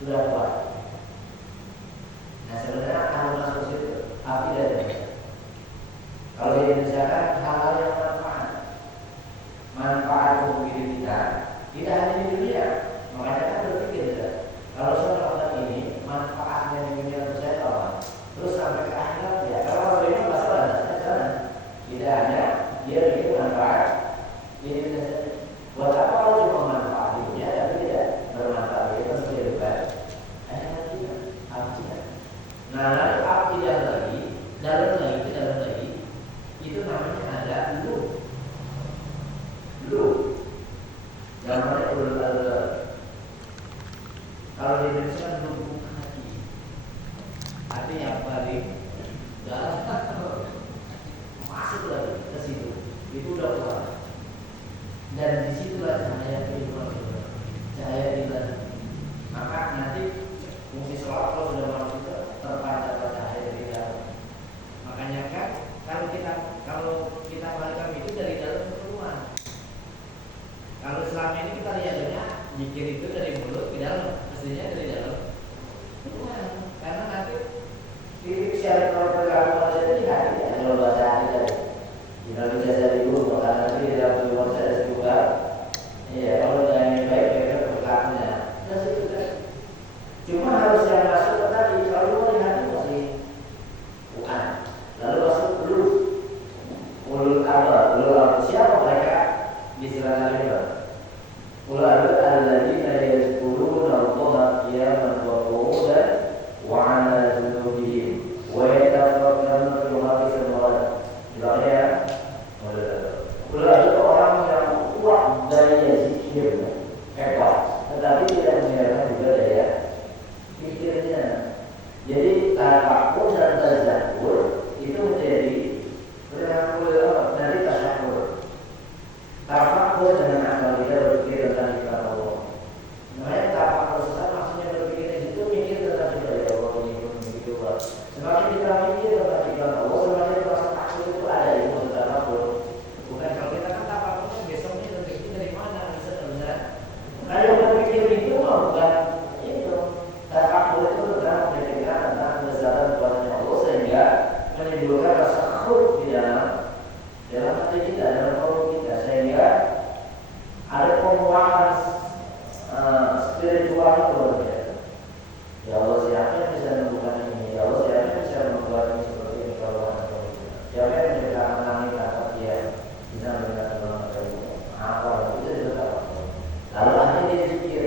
sudah kuat. Nah sebenarnya kalau masuk situ api dari kalau di Indonesia kan hal-hal yang manfaat untuk diri kita tidak hanya di dunia. Makanya kan berpikir kalau saya melakukan ini manfaatnya di dunia untuk saya apa? Terus sampai ke akhirat ya. Kalau ini masalah saya tidak hanya dia bikin manfaat di dunia saja. Buat apa kalau cuma manfaat di dunia tapi tidak bermanfaat di kehidupan? Nah, api dalam lagi itu namanya ada lu namanya ulul albab. Kalau di Indonesia lubuk hati, artinya apa nih? Masuk lagi ke situ, itu udah kuat. Dan disitulah cahaya kehidupan, cahaya kita. Maka nanti fungsi sholat kalau sudah masuk itu terpancar cahaya dari dalam. Makanya kan kalau kita balikan itu dari dalam ke luar. Kalau selama ini kita lihatnya mikir itu dari mulut ke dalam, mestinya dari dalam ke luar. Karena nanti titik syarat kalau saja di hati ya, kalau bahasa hati tadi. Kita bisa jadi dulu, maka nanti di dalam keluar saya juga. Iya, kalau yang baik berkatnya. Terus itu kan. Cuma harus yang masuk tadi kalau di hati masih bukan. Lalu masuk dulu. Ulul albab siapa mereka? Disilakan itu. Ulul albab alladzina yazkuruna Allaha qiyaman wa qu'udan wa 'ala junubihim wa yatafakkaruna fi khalqis samawati. Jelas ya? Ulul albab orang yang kuat daya zikir, hebat, tetapi tidak meninggalkan juga daya pikirnya. Jadi tafakur dan tazakkur itu menjadi dari tasyakur. Tafakur dengan akal kita berpikir tentang kitab Allah. Makanya tafakur sesat maksudnya berpikir itu mikir tentang kitab Allah ini begitu Pak. Semakin kita mikir tentang kitab Allah, semakin rasa takut itu ada di dalam tafakur. Bukan kalau kita kan tafakur besoknya berpikir dari mana bisa. Kalau berpikir itu bukan itu. Tafakur itu tentang berpikir tentang kebesaran Tuhan Allah sehingga menimbulkan rasa takut di dalam hati kita, dalam kalbu kita, sehingga ada penguatan spiritual itu luar biasa. Ya Allah, siapa yang bisa membuka ini? Ya Allah, siapa yang bisa membuat ini seperti ini kalau Allah? Siapa yang menciptakan langit atas dia bisa melihat dalam kalbu? Apa itu juga tahu. Lalu akhirnya dia zikir.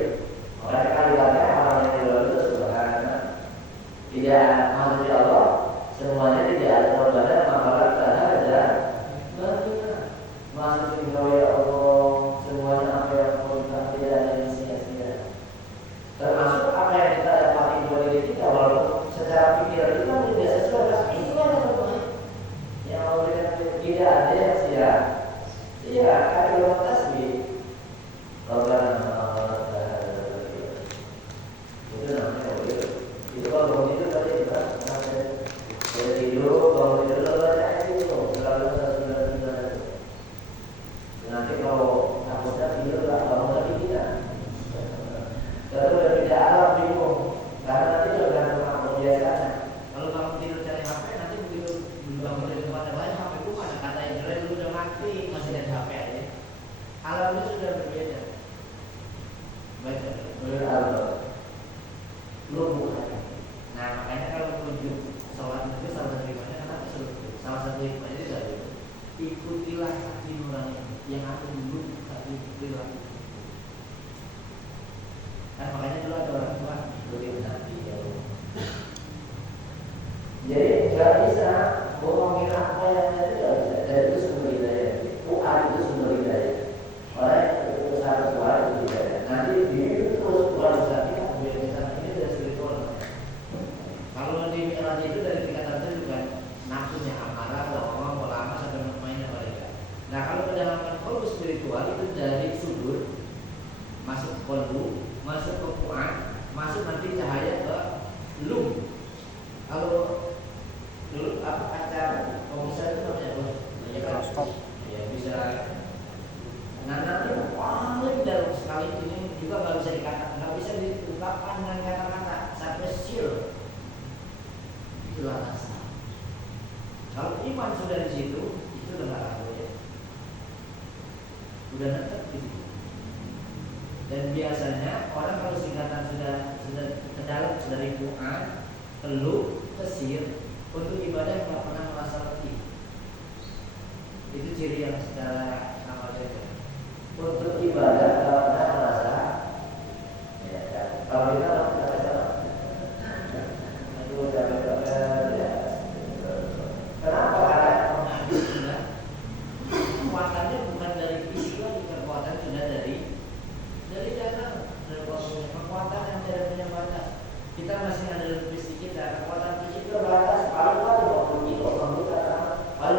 Makanya kalimatnya orang yang dilalu itu subhanallah. Tidak maksudnya Allah. Semuanya tidak ada korbannya, maka tanah ada bagian. Maksudnya ya Allah, semuanya apa yang kita tidak ada yang sia-sia. Termasuk apa yang kita dapati dari diri kita, walaupun secara pikiran kita biasa sudah itu ada korban. Yang Allah tidak ada yang sia. Iya, kalau tasbih, korban itu namanya itu kalau itu tadi kita tidur, bangun tidur lalu baca itu selalu sudah. Nanti kalau takutnya tidur lah bangun lagi tidak. Lalu tidak Arab bingung karena nanti sudah dengan kebiasaan. Kalau bangun tidur cari HP nanti begitu bangun dari tempat yang lain HP itu mana kata yang jelek dulu udah mati masih ada HP aja. Alamnya sudah berbeda. Baca Ulul albab. Lubuk hati. Nah makanya kalau menuju sholat itu salah satu hikmahnya kenapa suruh salah satu hikmahnya itu dari ikutilah hati nurani yang aku dulu hati perilaku. Kan makanya dulu ada orang tua ikuti hati ya. Jadi nggak bisa bohongin apa yang tidak bisa. Dan itu sumber hidayah. Quran itu sumber hidayah. Oleh itu satu suara itu hidayah. Nanti di itu terus Quran saat kita kebiasaan ini dari spiritual. Kalau di Mi'raj itu dari tingkatan itu bukan nafsunya amarah, lama, lama sampai mainnya mereka. Nah kalau kedalaman kalbu spiritual itu dari sudut masuk ke kalbu, masuk ke fuad, masuk nanti cahaya ke lum. Kalau dulu apa kaca pembesar itu namanya apa? Mikroskop. Ya bisa. Nah nanti paling dalam sekali ini juga nggak bisa dikatakan, nggak bisa diungkapkan dengan kata-kata sampai seal, itulah rasa. Kalau iman sudah di situ, itu udah nggak ragu ya, udah netep di situ. Dan biasanya orang kalau singkatan sudah kedalam, sudah ribuan, keluh, kesir, untuk ibadah nggak pernah merasa letih. Itu ciri yang secara nama saja. Untuk ibadah nggak pernah merasa, ya, kalau kita kenapa? Karena mengaji sudah kekuatannya bukan dari fisik lagi, kekuatan sudah dari dalam, dari kekuatan yang tidak punya batas. Kita masih ada dalam fisik kita, kekuatan fisik terbatas, paling kuat 20 kilo, paling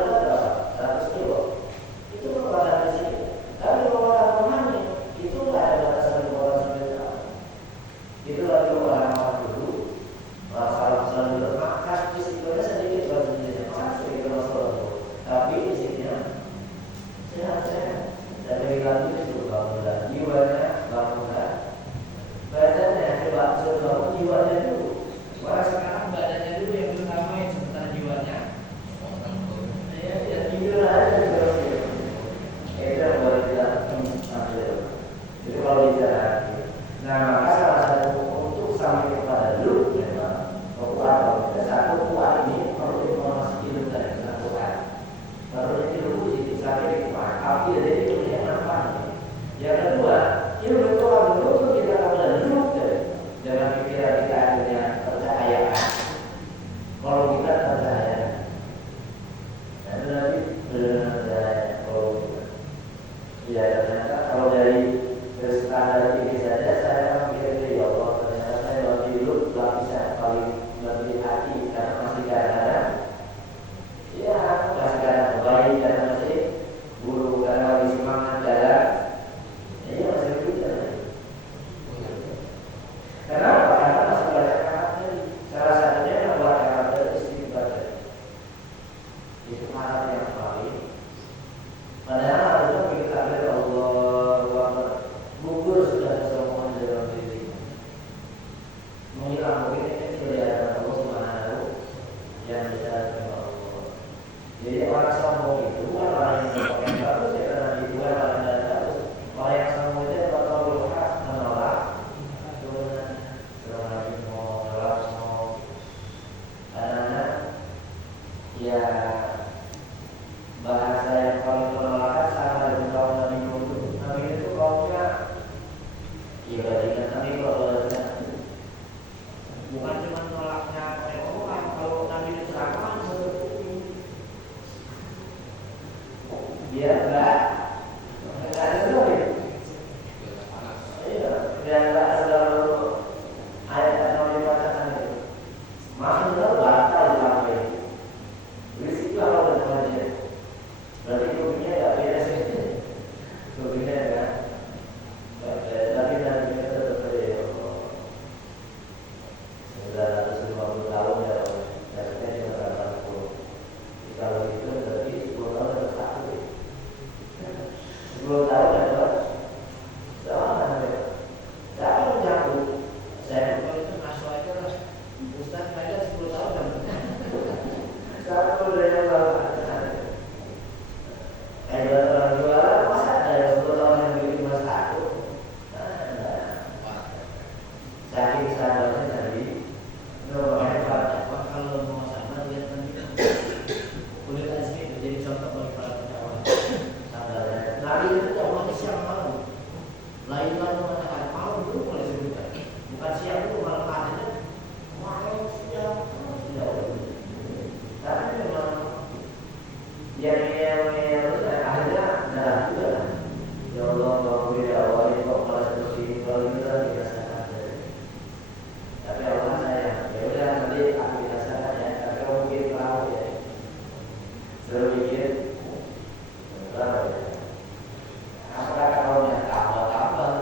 kuat berapa? 100 kilo. Itu kekuatan fisik. Tapi kekuatan rohani itu nggak ada batasan kekuatan spiritual. Itu lagi orang-orang dulu, masalah dulu, maka fisiknya sedikit badannya, maka sedikit masalah. Tapi fisiknya sehat-sehat. Dari lagi itu bangunan jiwanya, bangunan badannya, coba bangun jiwanya dulu. Orang sekarang badannya dulu yang utama, yang sementara jiwanya ya tidur aja terus. Itu yang boleh kita ambil. Jadi kalau bicara, nah maka salah satu untuk sampai kepada dulu memang kuat. Satu kuat ini perlu informasi hidup dari satu kuat. Perlu ilmu itu sampai kuat. Tapi dari itu yang apa? Yang kedua, ilmu itu orang dulu kita kepada dulu dengan pikiran kita akhirnya percayaan. Kalau kita percaya, dan nanti benar-benar kalau ya ternyata kalau dari standar ini saja saya mikir ya Allah, ternyata saya lebih dulu lapisan paling lebih hati karena masih kadang-kadang ya masih kadang baik dan masih buruk karena lagi semangat jalan. Ini masih begitu. Kenapa? Karena masih banyak karakter. Salah satunya adalah karakter istighfar. Itu karakter yang paling. Padahal itu kita lihat Allah gugur sudah semua di dalam diri. Menghilang mungkin itu sudah ada Allah Subhanahu yang bisa Allah. Jadi orang sombong itu bukan orang yang berpakaian bagus, ya karena itu bukan orang yang bagus. Orang yang sombong itu adalah orang yang menolak Tuhan, menolak mau karena ya bahasa yang paling penolakan sama dengan kaum Nabi Nuh. Nabi itu kaumnya ya bandingkan Nabi kalau bukan cuma nolaknya pakai orang. Kalau Nabi itu serangan dia enggak ada dulu. Iya, dia enggak ada ayat yang dikatakan itu. Maksudnya batal dilakukan. Risiko kalau ada dia. Berarti kopinya enggak beres itu. Kopinya enggak. Tapi nanti kita tetap ya. 950 tahun ya. Biasanya cuma 80. Kalau itu berarti 10 tahun ada satu. 10 tahun ada sama ya. Siapa yang jago? Saya kalau itu masuk aja lah. Ustaz aja 10 tahun kan. Siapa udah yang lalu? Orang jualan masa ada yang 10 tahun yang beli cuma satu? Saking sadarnya tadi, kalau mau sama lihat nanti kulit asli itu jadi contoh bagi para pendakwah. Sadarnya. Nabi itu tidak manusia yang malu. Lain lalu mengatakan malu dulu mulai sebutan. Bukan siap dulu malam akhirnya malu siap. Karena memang yang akhirnya darah juga. Ya Allah, kalau tidak awalnya kok malah seperti ini, kalau kita dirasakan. Tapi Allah sayang. Ya udah nanti aku dirasakan ya. Tapi kamu mikir tahu ya. Suruh mikir tahu ya. Apakah kalau yang tambah-tambah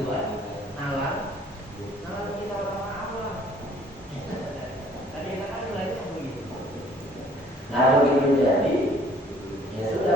buat nalar kita maaf lah. Tadi kan lagi begitu. Nah begitu jadi ya sudah.